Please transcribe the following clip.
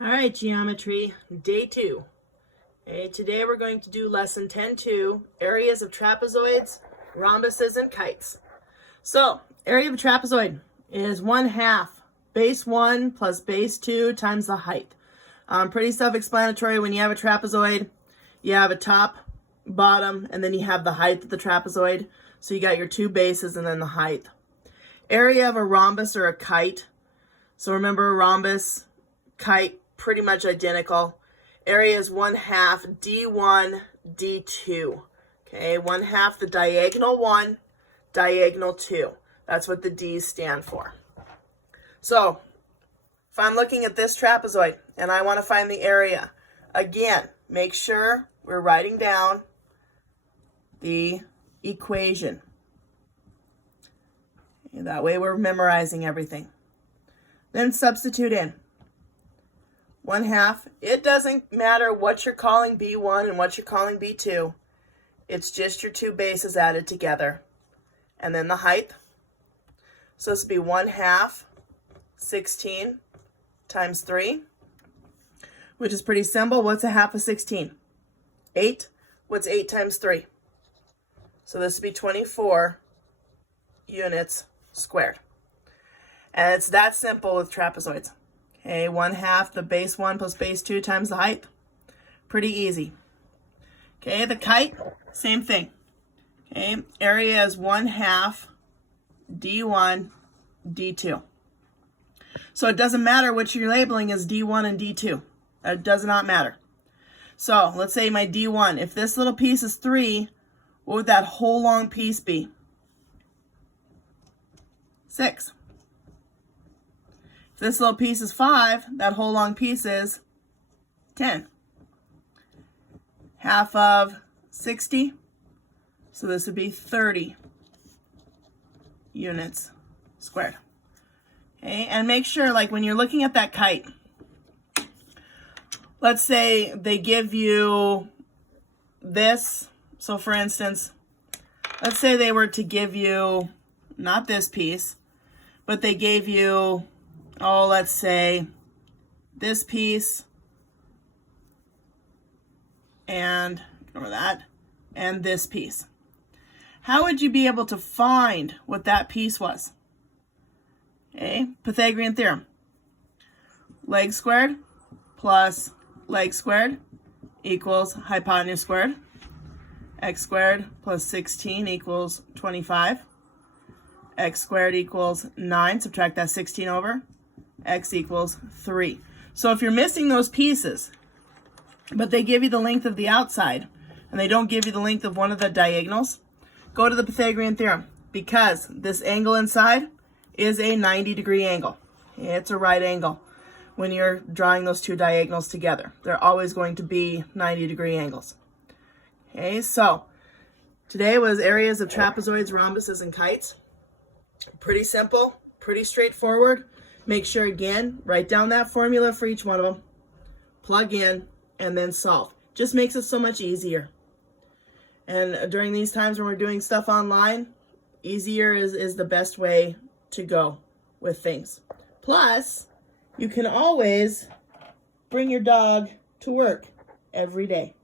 All right, geometry, day 2. Okay, today we're going to do lesson 10.2, areas of trapezoids, rhombuses, and kites. So, area of a trapezoid is 1/2 base 1 plus base 2 times the height. Pretty self-explanatory. When you have a trapezoid, you have a top, bottom, and then you have the height of the trapezoid. So you got your two bases and then the height. Area of a rhombus or a kite. So remember, a rhombus, kite, pretty much identical. Area is 1/2 D1, D2. Okay, 1/2 the diagonal 1, diagonal 2. That's what the D's stand for. So, if I'm looking at this trapezoid and I want to find the area, again, make sure we're writing down the equation. And that way we're memorizing everything. Then substitute in 1/2. It doesn't matter what you're calling B1 and what you're calling B2. It's just your two bases added together. And then the height. So this would be 1/2 16 times 3, which is pretty simple. What's 1/2 of 16? 8. What's 8 times 3? So this would be 24 units squared. And it's that simple with trapezoids. Okay, 1/2 the base 1 plus base 2 times the height. Pretty easy. Okay, the kite, same thing. Okay, area is 1/2 D1, D2. So it doesn't matter what you're labeling as D1 and D2. It does not matter. So let's say my D1, if this little piece is 3, what would that whole long piece be? 6. If this little piece is 5, that whole long piece is 10. 1/2 of 60, so this would be 30 units squared. Okay, and make sure, like when you're looking at that kite, let's say they give you this. So for instance, let's say they were to give you, not this piece, but they gave you, oh, let's say this piece, and remember that, and this piece. How would you be able to find what that piece was? Okay, Pythagorean Theorem. Leg squared plus leg squared equals hypotenuse squared. X squared plus 16 equals 25. X squared equals 9. Subtract that 16 over. X equals 3. So if you're missing those pieces, but they give you the length of the outside, and they don't give you the length of one of the diagonals, go to the Pythagorean Theorem, because this angle inside is a 90-degree angle. It's a right angle. When you're drawing those two diagonals together, they're always going to be 90-degree angles. Okay, so today was areas of trapezoids, rhombuses, and kites. Pretty simple, pretty straightforward. Make sure, again, write down that formula for each one of them, plug in, and then solve. Just makes it so much easier. And during these times when we're doing stuff online, easier is the best way to go with things. Plus, you can always bring your dog to work every day.